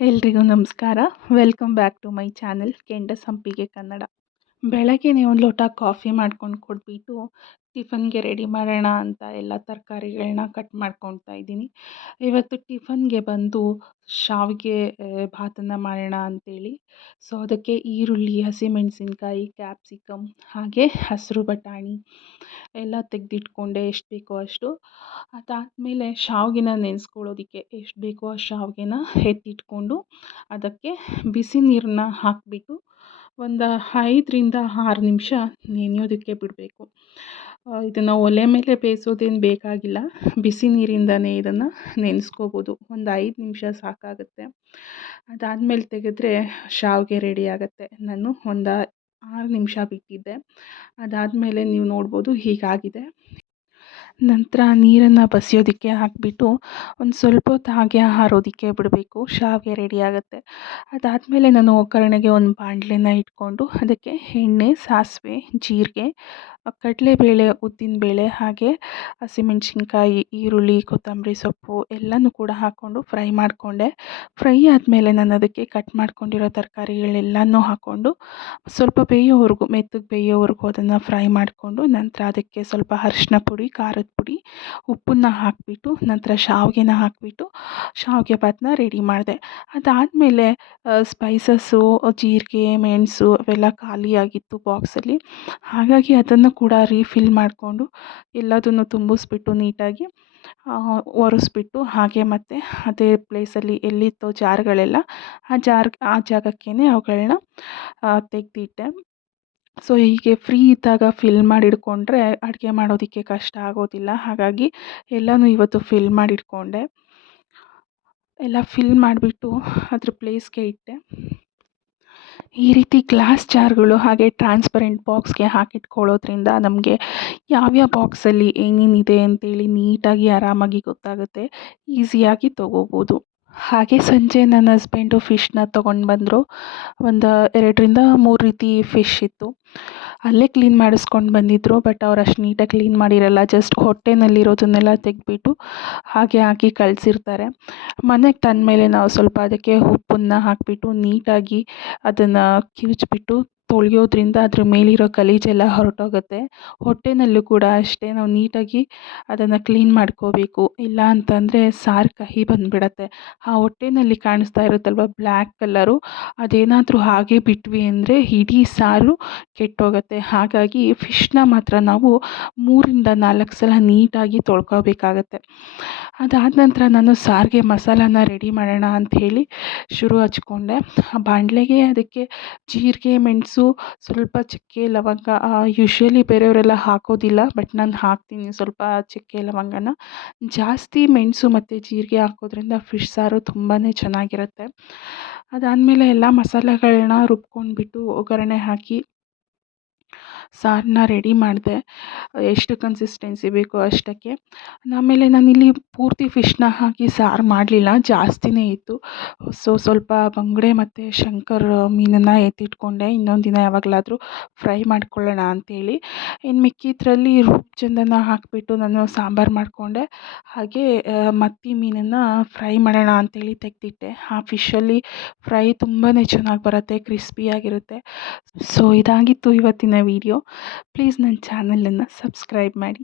ಎಲ್ರಿಗೂ ನಮಸ್ಕಾರ. Welcome back to my channel Kenda Sampige Kannada. ಬೆಳಗ್ಗೆನೇ ಒಂದು ಲೋಟ ಕಾಫಿ ಮಾಡ್ಕೊಂಡು ಕೊಟ್ಬಿಟ್ಟು ಟಿಫನ್ಗೆ ರೆಡಿ ಮಾಡೋಣ ಅಂತ ಎಲ್ಲ ತರಕಾರಿಗಳನ್ನ ಕಟ್ ಮಾಡ್ಕೊತಾ ಇದ್ದೀನಿ. ಇವತ್ತು ಟಿಫನ್ಗೆ ಬಂದು ಶಾವಿಗೆ ಭಾತನ್ನು ಮಾಡೋಣ ಅಂತೇಳಿ. ಸೊ ಅದಕ್ಕೆ ಈರುಳ್ಳಿ ಹಸಿಮೆಣಸಿನ್ಕಾಯಿ ಕ್ಯಾಪ್ಸಿಕಮ್ ಹಾಗೆ ಹಸಿರು ಬಟಾಣಿ. ಎಲ್ಲ ತೆಗೆದಿಟ್ಕೊಂಡೆ ಎಷ್ಟು ಬೇಕೋ ಅಷ್ಟು. ಅದಾದಮೇಲೆ ಶಾವಿಗೆನ ನೆನೆಸ್ಕೊಳ್ಳೋದಕ್ಕೆ ಎಷ್ಟು ಬೇಕೋ ಅಷ್ಟು ಶಾವಿಗೆನ ಎತ್ತಿಟ್ಕೊಂಡು ಅದಕ್ಕೆ ಬಿಸಿ ನೀರನ್ನ ಹಾಕಿಬಿಟ್ಟು ಒಂದು ಐದರಿಂದ ಆರು ನಿಮಿಷ ನೆನೆಯೋದಕ್ಕೆ ಬಿಡಬೇಕು. ಇದನ್ನು ಒಲೆ ಮೇಲೆ ಬೇಯಿಸೋದೇನು ಬೇಕಾಗಿಲ್ಲ. ಬಿಸಿ ನೀರಿಂದನೇ ಇದನ್ನು ನೆನೆಸ್ಕೋಬೋದು. ಒಂದು ಐದು ನಿಮಿಷ ಸಾಕಾಗುತ್ತೆ. ಅದಾದಮೇಲೆ ತೆಗೆದ್ರೆ ಶಾವಿಗೆ ರೆಡಿ ಆಗುತ್ತೆ. ನಾನು ಒಂದು ಆರು ನಿಮಿಷ ಬಿಟ್ಟಿದ್ದೆ. ಅದಾದಮೇಲೆ ನೀವು ನೋಡ್ಬೋದು ಹೀಗಾಗಿದೆ. ನಂತರ ನೀರನ್ನು ಬಸಿಯೋದಕ್ಕೆ ಹಾಕಿಬಿಟ್ಟು ಒಂದು ಸ್ವಲ್ಪ ಹೊತ್ತು ಹಾಗೆ ಹಾರೋದಕ್ಕೆ ಬಿಡಬೇಕು. ಶಾವಿಗೆ ರೆಡಿ ಆಗುತ್ತೆ. ಅದಾದಮೇಲೆ ನಾನು ಒಗ್ಗರಣೆಗೆ ಒಂದು ಬಾಣಲೆನ ಇಟ್ಕೊಂಡು ಅದಕ್ಕೆ ಎಣ್ಣೆ, ಸಾಸಿವೆ, ಜೀರಿಗೆ ಕಡಲೆಬೇಳೆ ಉದ್ದಿನಬೇಳೆ ಹಾಗೆ ಹಸಿಮೆಣಸಿನ್ಕಾಯಿ, ಈರುಳ್ಳಿ, ಕೊತ್ತಂಬರಿ ಸೊಪ್ಪು ಎಲ್ಲನೂ ಕೂಡ ಹಾಕ್ಕೊಂಡು ಫ್ರೈ ಮಾಡಿಕೊಂಡೆ. ಫ್ರೈ ಆದಮೇಲೆ ನಾನು ಅದಕ್ಕೆ ಕಟ್ ಮಾಡ್ಕೊಂಡಿರೋ ತರಕಾರಿಗಳೆಲ್ಲನೂ ಹಾಕ್ಕೊಂಡು ಸ್ವಲ್ಪ ಬೇಯೋವರೆಗೂ, ಮೆತ್ತಗೆ ಬೇಯೋವರೆಗೂ ಅದನ್ನು ಫ್ರೈ ಮಾಡಿಕೊಂಡು ನಂತರ ಅದಕ್ಕೆ ಸ್ವಲ್ಪ ಅರಿಶಿನ ಪುಡಿ, ಖಾರದ ಪುಡಿ, ಉಪ್ಪನ್ನು ಹಾಕಿಬಿಟ್ಟು ನಂತರ ಶಾವಿಗೆನ ಹಾಕಿಬಿಟ್ಟು ಶಾವಿಗೆ ಭಾತನ್ನ ರೆಡಿ ಮಾಡಿದೆ. ಅದಾದಮೇಲೆ ಸ್ಪೈಸಸ್ಸು ಜೀರಿಗೆ, ಮೆಣಸು ಅವೆಲ್ಲ ಖಾಲಿಯಾಗಿತ್ತು ಬಾಕ್ಸಲ್ಲಿ ಹಾಗಾಗಿ ಅದನ್ನು ಕೂಡ ರೀಫಿಲ್ ಮಾಡಿಕೊಂಡು ಎಲ್ಲದನ್ನು ತುಂಬಿಸ್ಬಿಟ್ಟು ನೀಟಾಗಿ ಒರೆಸ್ಬಿಟ್ಟು ಹಾಗೆ ಮತ್ತೆ ಅದೇ ಪ್ಲೇಸಲ್ಲಿ ಎಲ್ಲಿತ್ತೋ ಜಾರ್ಗಳೆಲ್ಲ, ಆ ಜಾರ್, ಆ ಜಾಗಕ್ಕೇ ಅವುಗಳನ್ನ ತೆಗೆದಿಟ್ಟೆ. ಸೊ ಹೀಗೆ ಫ್ರೀ ಇದ್ದಾಗ ಫಿಲ್ ಮಾಡಿ ಇಟ್ಕೊಂಡ್ರೆ ಅಡುಗೆ ಮಾಡೋದಕ್ಕೆ ಕಷ್ಟ ಆಗೋದಿಲ್ಲ. ಹಾಗಾಗಿ ಎಲ್ಲನೂ ಇವತ್ತು ಫಿಲ್ ಮಾಡಿ ಇಟ್ಕೊಂಡೆ ಎಲ್ಲ ಫಿಲ್ ಮಾಡಿಬಿಟ್ಟು ಅದ್ರ ಪ್ಲೇಸ್ಗೆ ಇಟ್ಟೆ. ಈ ರೀತಿ ಗ್ಲಾಸ್ ಜಾರ್ಗಳು ಹಾಗೆ ಟ್ರಾನ್ಸ್ಪರೆಂಟ್ ಬಾಕ್ಸ್ಗೆ ಹಾಕಿಟ್ಕೊಳ್ಳೋದ್ರಿಂದ ನಮಗೆ ಯಾವ್ಯಾವ ಬಾಕ್ಸಲ್ಲಿ ಏನೇನಿದೆ ಅಂತೇಳಿ ನೀಟಾಗಿ ಆರಾಮಾಗಿ ಗೊತ್ತಾಗುತ್ತೆ, ಈಸಿಯಾಗಿ ತೊಗೋಬೋದು. ಹಾಗೆ ಸಂಜೆ ನನ್ನ ಹಸ್ಬೆಂಡು ಫಿಶ್ನ ತೊಗೊಂಡು ಬಂದರು. ಒಂದು ಎರಡರಿಂದ ಮೂರು ರೀತಿ ಫಿಶ್ ಇತ್ತು. ಅಲ್ಲೇ ಕ್ಲೀನ್ ಮಾಡಿಸ್ಕೊಂಡು ಬಂದಿದ್ದರು ಬಟ್ ಅವ್ರು ಅಷ್ಟು ನೀಟಾಗಿ ಕ್ಲೀನ್ ಮಾಡಿರಲ್ಲ ಜಸ್ಟ್ ಹೊಟ್ಟೆನಲ್ಲಿರೋದನ್ನೆಲ್ಲ ತೆಗೆದ್ಬಿಟ್ಟು ಹಾಗೆ ಹಾಕಿ ಕಳಿಸಿರ್ತಾರೆ. ಮನೆಗೆ ತಂದ ಮೇಲೆ ನಾವು ಸ್ವಲ್ಪ ಅದಕ್ಕೆ ಉಪ್ಪನ್ನ ಹಾಕಿಬಿಟ್ಟು ನೀಟಾಗಿ ಅದನ್ನು ಕಿವುಚ್ಬಿಟ್ಟು ತೊಳೆಯೋದ್ರಿಂದ ಅದ್ರ ಮೇಲಿರೋ ಗಲೀಜೆಲ್ಲ ಹೊರಟೋಗುತ್ತೆ. ಹೊಟ್ಟೆನಲ್ಲೂ ಕೂಡ ಅಷ್ಟೇ ನಾವು ನೀಟಾಗಿ ಅದನ್ನು ಕ್ಲೀನ್ ಮಾಡ್ಕೋಬೇಕು. ಇಲ್ಲ ಅಂತಂದರೆ ಸಾರು ಕಹಿ ಬಂದುಬಿಡತ್ತೆ. ಆ ಹೊಟ್ಟೆನಲ್ಲಿ ಕಾಣಿಸ್ತಾ ಇರುತ್ತಲ್ವ ಬ್ಲ್ಯಾಕ್ ಕಲ್ಲರು ಅದೇನಾದರೂ ಹಾಗೆ ಬಿಟ್ವಿ ಅಂದರೆ ಇಡೀ ಸಾರು ಕೆಟ್ಟೋಗುತ್ತೆ. ಹಾಗಾಗಿ ಫಿಶ್ನ ಮಾತ್ರ ನಾವು ಮೂರಿಂದ ನಾಲ್ಕು ಸಲ ನೀಟಾಗಿ ತೊಳ್ಕೊಬೇಕಾಗತ್ತೆ. ಅದಾದ ನಂತರ ನಾನು ಸಾರಿಗೆ ಮಸಾಲಾನ ರೆಡಿ ಮಾಡೋಣ ಅಂತ ಹೇಳಿ ಶುರು ಹಚ್ಕೊಂಡೆ. ಆ ಬಾಣಲೆಗೆ ಅದಕ್ಕೆ ಜೀರಿಗೆ, ಮೆಣಸು ಸ್ವಲ್ಪ ಚಕ್ಕೆ ಲವಂಗ ಯೂಶ್ವಲಿ ಬೇರೆಯವರೆಲ್ಲ ಹಾಕೋದಿಲ್ಲ ಬಟ್ ನಾನು ಹಾಕ್ತೀನಿ ಸ್ವಲ್ಪ ಚಕ್ಕೆ ಲವಂಗನ. ಜಾಸ್ತಿ ಮೆಣಸು ಮತ್ತು ಜೀರಿಗೆ ಹಾಕೋದ್ರಿಂದ ಫಿಶ್ ಸಾರು ತುಂಬಾ ಚೆನ್ನಾಗಿರುತ್ತೆ. ಅದಾದಮೇಲೆ ಎಲ್ಲ ಮಸಾಲೆಗಳನ್ನ ರುಬ್ಕೊಂಡ್ಬಿಟ್ಟು ಒಗ್ಗರಣೆ ಹಾಕಿ ಸಾರನ್ನ ರೆಡಿ ಮಾಡಿದೆ. ಎಷ್ಟು ಕನ್ಸಿಸ್ಟೆನ್ಸಿ ಬೇಕೋ ಅಷ್ಟಕ್ಕೆ. ಆಮೇಲೆ ನಾನಿಲ್ಲಿ ಪೂರ್ತಿ ಫಿಶ್ನ ಹಾಕಿ ಸಾರು ಮಾಡಲಿಲ್ಲ. ಜಾಸ್ತಿನೇ ಇತ್ತು. ಸೊ ಸ್ವಲ್ಪ ಬಂಗುಡೆ ಮತ್ತು ಶಂಕರ್ ಮೀನನ್ನು ಎತ್ತಿಟ್ಕೊಂಡೆ. ಇನ್ನೊಂದು ದಿನ ಯಾವಾಗಲಾದರೂ ಫ್ರೈ ಮಾಡ್ಕೊಳ್ಳೋಣ ಅಂಥೇಳಿ ಇನ್ನು ಮಿಕ್ಕಿದ್ರಲ್ಲಿ ರುಬ್ಚಂದನ ಹಾಕಿಬಿಟ್ಟು ನಾನು ಸಾಂಬಾರು ಮಾಡಿಕೊಂಡೆ. ಹಾಗೆ ಮತ್ತಿ ಮೀನನ್ನು ಫ್ರೈ ಮಾಡೋಣ ಅಂಥೇಳಿ ತೆಗೆದಿಟ್ಟೆ. ಆ ಫಿಶಲ್ಲಿ ಫ್ರೈ ತುಂಬಾ ಚೆನ್ನಾಗಿ ಬರುತ್ತೆ ಕ್ರಿಸ್ಪಿಯಾಗಿರುತ್ತೆ ಸೊ ಇದಾಗಿತ್ತು ಇವತ್ತಿನ ವೀಡಿಯೋ ಪ್ಲೀಸ್ ನನ್ನ ಚಾನಲನ್ನು ಸಬ್ಸ್ಕ್ರೈಬ್ ಮಾಡಿ.